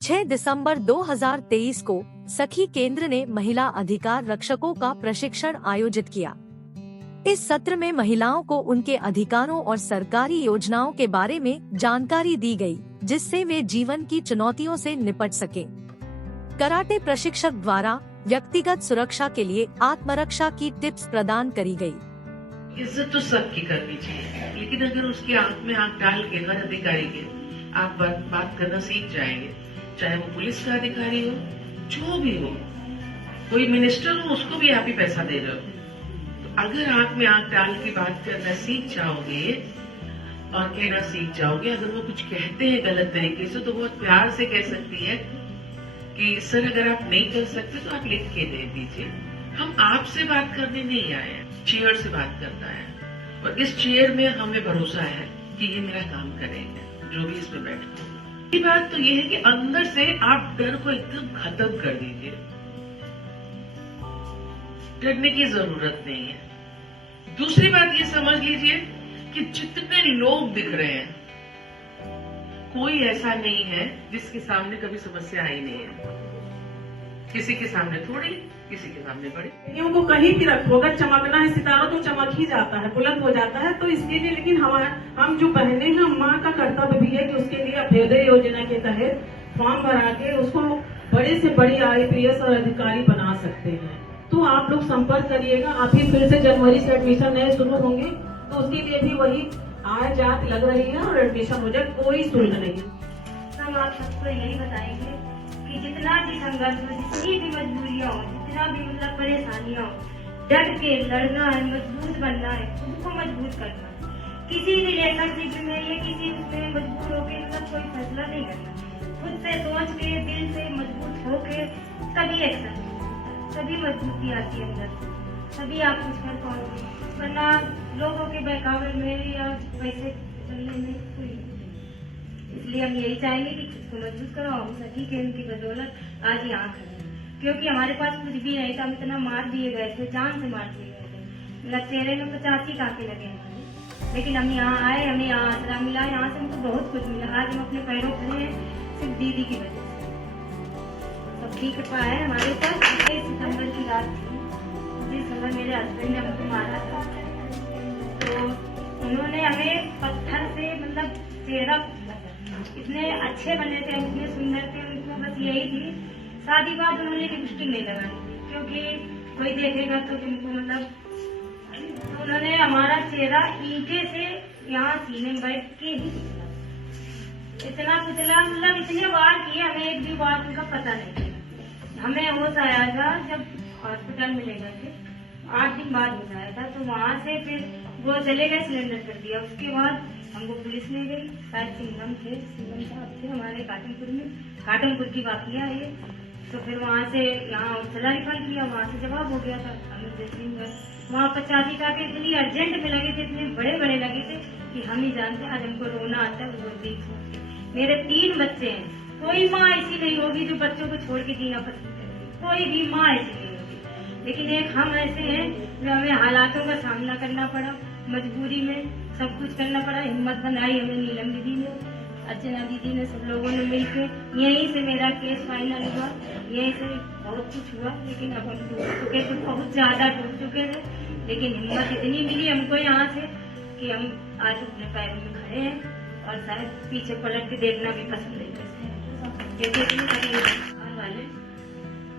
6 दिसंबर 2023 को सखी केंद्र ने महिला अधिकार रक्षकों का प्रशिक्षण आयोजित किया। इस सत्र में महिलाओं को उनके अधिकारों और सरकारी योजनाओं के बारे में जानकारी दी गई, जिससे वे जीवन की चुनौतियों से निपट सके। कराटे प्रशिक्षक द्वारा व्यक्तिगत सुरक्षा के लिए आत्मरक्षा की टिप्स प्रदान करी गई। इज्जत तो सबकी करनी चाहिए, लेकिन अगर उसकी आंख में आंख डाल के हर अधिकारी के आप बात करना सीख जाएंगे, चाहे वो पुलिस का अधिकारी हो, जो भी हो, कोई मिनिस्टर हो, उसको भी आप ही पैसा दे रहे हो, तो अगर आंख में आंख डाल के बात करना सीख जाओगे और कहना सीख जाओगे, अगर वो कुछ कहते हैं गलत तरीके से तो बहुत प्यार से कह सकती है कि सर अगर आप नहीं कर सकते तो आप लिख के दे दीजिए, हम आपसे बात करने नहीं आए हैं, चेयर से बात करना है, और इस चेयर में हमें भरोसा है कि ये मेरा काम करेंगे, जो भी इसमें बैठे। ये बात तो ये है कि अंदर से आप डर को एकदम खत्म कर दीजिए, डरने की जरूरत नहीं है। दूसरी बात ये समझ लीजिए कि जितने लोग दिख रहे हैं, कोई ऐसा नहीं है जिसके सामने कभी समस्या आई नहीं है। किसी के सामने थोड़ी, किसी के सामने बड़ी। लड़कियों को कहीं भी रखो, अगर चमकना है सितारा तो चमक ही जाता है, बुलंद हो जाता है। तो इसके लिए लेकिन हम जो बहने हैं, माँ का कर्तव्य भी है कि उसके लिए अभ्युदय योजना के तहत फॉर्म भरा के उसको बड़े से बड़ी IPS और अधिकारी बना सकते हैं। तो आप लोग संपर्क करिएगा। अभी फिर से जनवरी से एडमिशन नए शुरू होंगे, तो उसके लिए भी वही आय जात लग रही है और एडमिशन हो जाए, कोई शुल्क नहीं। हम आप सबको यही बताएंगे कि जितना भी संघर्ष हो, जितनी भी मजबूरियां हो, जितना भी मतलब परेशानियां हो, डट के लड़ना है, मजबूत बनना है, खुद को मजबूत करना है। किसी रिलेशनशिप में या किसी उसमें मजबूत होकर मतलब कोई फैसला नहीं करना, खुद से सोच के दिल से मजबूत होके तभी एक्शन, तभी मजबूती आती है अंदर से, तभी आप कुछ कर पाओगे। वरना लोगों के बहकावे में या पैसे चलने में कोई, इसलिए हम यही चाहेंगे कि खुद को मजबूत करो। हम सखी केंद्र की बदौलत आज यहाँ खड़े हैं, क्योंकि हमारे पास कुछ भी नहीं था, हम इतना मार दिए गए थे, जान से मार दिए गए थे, मतलब चेहरे में 85 कांटे लगे हमारे, लेकिन हम यहाँ आए, हमें यहाँ आसरा मिला, यहाँ से हमको बहुत कुछ मिला। आज हम अपने पैरों खड़े हैं सिर्फ दीदी की वजह से। सबकी कृपा है हमारे ऊपर। 23 सितम्बर की रात थी, जिस समय मेरे हस्बैंड ने हमको मारा था, तो उन्होंने हमें पत्थर से मतलब चेहरा, इतने अच्छे बने थे, इतने सुंदर थे, उनको बस यही थी शादी बाद उन्होंने लिपस्टिक नहीं लगानी थी, क्योंकि कोई देखेगा तो तुमको मतलब, तो उन्होंने हमारा चेहरा ईंटे से यहाँ सीने में बैठ के ही इतना कुचला, मतलब इतने बार किए, हमें एक भी बार उनका पता नहीं चला। हमें होश आया था जब हॉस्पिटल में ले गए थे, 8 दिन बाद हो जाया था, तो वहाँ से फिर वो चले गए, सिलेंडर कर दिया। उसके बाद हमको पुलिस ले गई, शायद सिंघम साहब थे हमारे काटनपुर में, काटनपुर की वाकिया है ये। तो फिर वहाँ से यहाँ सजा रिफंड किया, वहाँ से जवाब हो गया था हमें जैसे वहाँ 85 टाके इतनी अर्जेंट में लगे थे, इतने बड़े बड़े लगे थे कि हम ही जानते। आज हमको रोना आता है वो देख। मेरे 3 बच्चे हैं, कोई माँ ऐसी नहीं होगी जो बच्चों को छोड़ के जीना पसंद करेगी, कोई भी माँ ऐसी नहीं होगी, लेकिन एक हम ऐसे हैं जो हमें हालातों का सामना करना पड़ा, मजबूरी में सब कुछ करना पड़ा। हिम्मत बनाई हमें नीलम दीदी ने, अर्चना दीदी ने, सब लोगों ने मिलकर। यहीं से मेरा केस फाइनल हुआ, यहीं से बहुत कुछ हुआ, लेकिन अब हम टूट चुके थे, बहुत ज्यादा टूट चुके थे, लेकिन हिम्मत इतनी मिली हमको यहाँ से कि हम आज अपने पैरों में खड़े हैं और शायद पीछे पलट के देखना भी पसंद नहीं करते हैं। वाले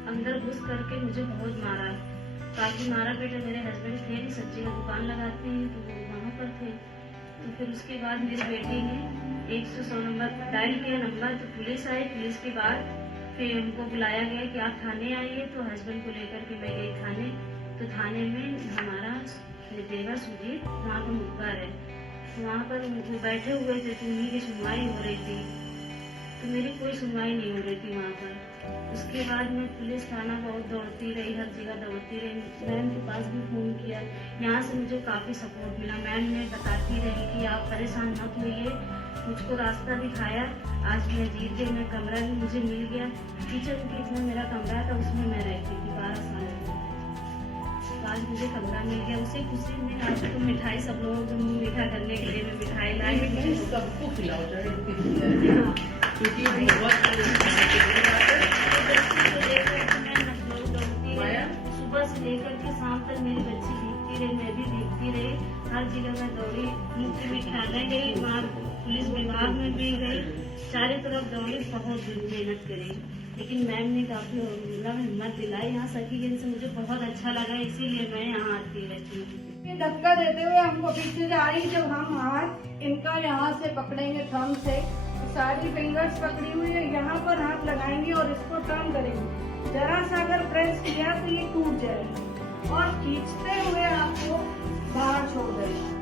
अंदर घुस करके मुझे बहुत मारा, काफी मारा पीटा। मेरे हस्बैंड थे, सब्जी का दुकान लगाते हैं, तो वो वहाँ पर थे। तो फिर उसके बाद मेरी बेटी ने 100 नंबर डायल किया नंबर, तो पुलिस आई। पुलिस के बाद फिर हमको बुलाया गया कि आप थाने आइए, तो हस्बैंड को लेकर के मैं गई थाने। तो थाने में हमारा देवा सुजीत वहाँ का मुखबिर है, तो वहाँ पर वो बैठे हुए थे, तो उन्हीं की सुनवाई हो रही थी, तो मेरी कोई सुनवाई नहीं हो रही थी वहाँ पर। उसके बाद मैं पुलिस थाना बहुत दौड़ती रही, हर जगह दौड़ती रही, मैम के पास भी फ़ोन किया, यहाँ से मुझे काफ़ी सपोर्ट मिला। मैम ने बताती रही कि आप परेशान मत होइए, मुझको रास्ता दिखाया। आज मैं जीत गई, मैं कमरा भी मुझे मिल गया, टीचर के इसमें मेरा कमरा था, उसमें मैं रहती थी 12 साल। आज मुझे कमरा मिल गया, उसी खुशी में आज तो मिठाई सब लोगों को मीठा करने के लिए मैं मिठाई लाई, सबको खिलाओ, क्योंकि बहुत थाने गई, वहाँ पुलिस विभाग में भी गई, चारों तरफ दौड़ी, बहुत मेहनत करी, लेकिन मैम ने काफी हिम्मत दिलाई। यहाँ सखी केंद्र से मुझे बहुत अच्छा लगा, इसीलिए मैं यहाँ आती रहती हूँ। ये धक्का देते हुए हमको पीछे से आई, जब हम हाथ इनका यहाँ से पकड़ेंगे थंब से, सारी फिंगर्स पकड़ी हुई है, यहाँ पर हाथ लगाएंगे और इसको टर्न करेंगे। जरा सा अगर प्रेस किया तो ये टूट जाएगा और खींचते हुए आपको बाहर छोड़ देंगे।